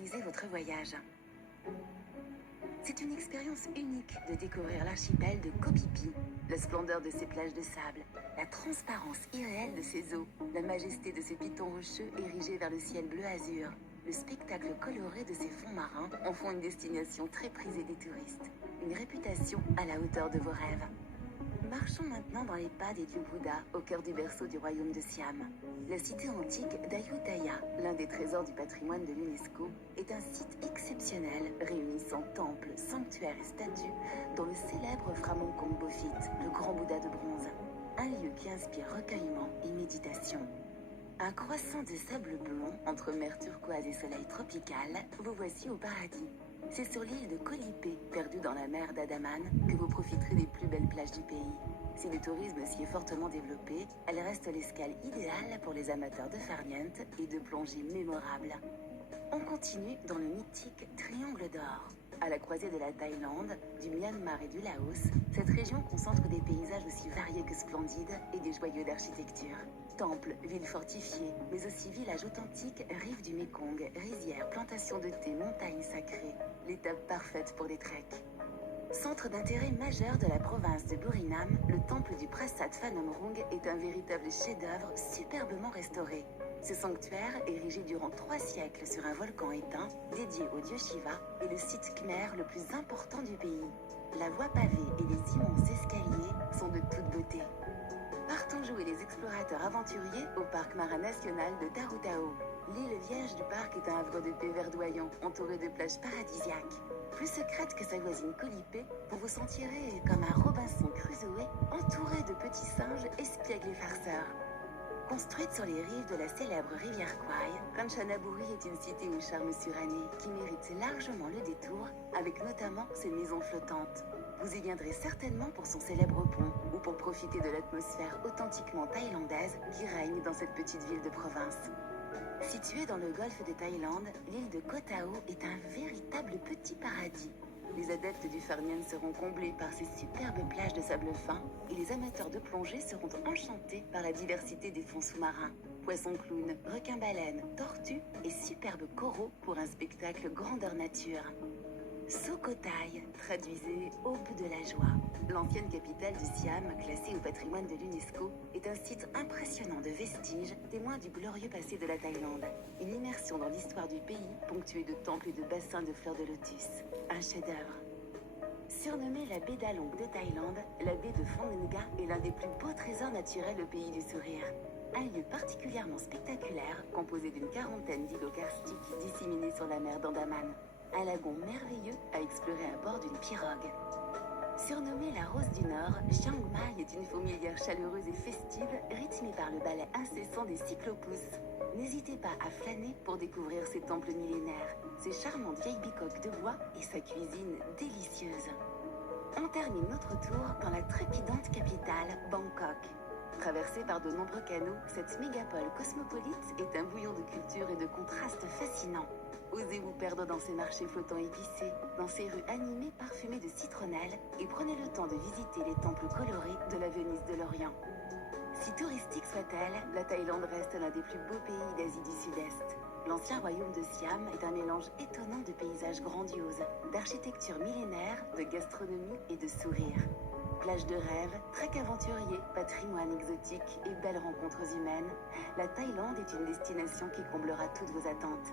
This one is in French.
personnaliser votre voyage. C'est une expérience unique de découvrir l'archipel de Koh Phi Phi, la splendeur de ses plages de sable, la transparence irréelle de ses eaux, la majesté de ses pitons rocheux érigés vers le ciel bleu azur. Le spectacle coloré de ses fonds marins en font une destination très prisée des touristes, une réputation à la hauteur de vos rêves. Marchons maintenant dans les pas des dieux Bouddha au cœur du berceau du royaume de Siam. La cité antique d'Ayutthaya, l'un des trésors du patrimoine de l'UNESCO, est un site exceptionnel réunissant temples, sanctuaires et statues dont le célèbre Phramongkong Bophites, le grand Bouddha de bronze. Un lieu qui inspire recueillement et méditation. Un croissant de sable blond entre mer turquoise et soleil tropical, vous voici au paradis. C'est sur l'île de Koh Lipe, perdue dans la mer d'Andaman, que vous profiterez des plus belles plages du pays. Si le tourisme s'y est fortement développé, elle reste l'escale idéale pour les amateurs de farniente et de plongée mémorables. On continue dans le mythique Triangle d'Or. À la croisée de la Thaïlande, du Myanmar et du Laos, cette région concentre des paysages aussi variés que splendides et des joyaux d'architecture. Temples, villes fortifiées, mais aussi villages authentiques, rives du Mékong, rizières, plantations de thé, montagnes sacrées. L'étape parfaite pour les treks. Centre d'intérêt majeur de la province de Burinam, le temple du Prasat Phanomrung est un véritable chef-d'œuvre superbement restauré. Ce sanctuaire, érigé durant 3 siècles sur un volcan éteint, dédié au dieu Shiva, est le site khmer le plus important du pays. La voie pavée et les immenses escaliers sont de toute beauté. Partons jouer les explorateurs aventuriers au parc marin national de Tarutao. L'île vierge du parc est un havre de paix verdoyant, entouré de plages paradisiaques. Plus secrète que sa voisine Koh Lipe, vous vous sentirez comme un Robinson Crusoe entouré de petits singes espiègles et farceurs. Construite sur les rives de la célèbre rivière Kwai, Kanchanaburi est une cité au charme suranné qui mérite largement le détour, avec notamment ses maisons flottantes. Vous y viendrez certainement pour son célèbre pont ou pour profiter de l'atmosphère authentiquement thaïlandaise qui règne dans cette petite ville de province. Située dans le golfe de Thaïlande, l'île de Koh Tao est un véritable petit paradis. Les adeptes du Farnian seront comblés par ces superbes plages de sable fin et les amateurs de plongée seront enchantés par la diversité des fonds sous-marins. Poissons clowns, requins-baleines, tortues et superbes coraux pour un spectacle grandeur nature. Sukhothai, traduisez Aube de la joie. L'ancienne capitale du Siam, classée au patrimoine de l'UNESCO, est un site impressionnant de vestiges, témoin du glorieux passé de la Thaïlande. Une immersion dans l'histoire du pays, ponctuée de temples et de bassins de fleurs de lotus. Un chef-d'œuvre. Surnommée la baie d'Along de Thaïlande, la baie de Phang Nga est l'un des plus beaux trésors naturels au pays du sourire. Un lieu particulièrement spectaculaire, composé d'une 40aine d'îlots karstiques disséminés sur la mer d'Andaman. Un lagon merveilleux à explorer à bord d'une pirogue. Surnommée la Rose du Nord, Chiang Mai est une fourmilière chaleureuse et festive, rythmée par le ballet incessant des cyclopousses. N'hésitez pas à flâner pour découvrir ses temples millénaires, ses charmantes vieilles bicoques de bois et sa cuisine délicieuse. On termine notre tour dans la trépidante capitale, Bangkok. Traversée par de nombreux canaux, cette mégapole cosmopolite est un bouillon de culture et de contrastes fascinants. Osez vous perdre dans ces marchés flottants épicés, dans ces rues animées parfumées de citronnelle et prenez le temps de visiter les temples colorés de la Venise de l'Orient. Si touristique soit-elle, la Thaïlande reste l'un des plus beaux pays d'Asie du Sud-Est. L'ancien royaume de Siam est un mélange étonnant de paysages grandioses, d'architecture millénaire, de gastronomie et de sourires. Plage de rêve, trek aventurier, patrimoine exotique et belles rencontres humaines, la Thaïlande est une destination qui comblera toutes vos attentes.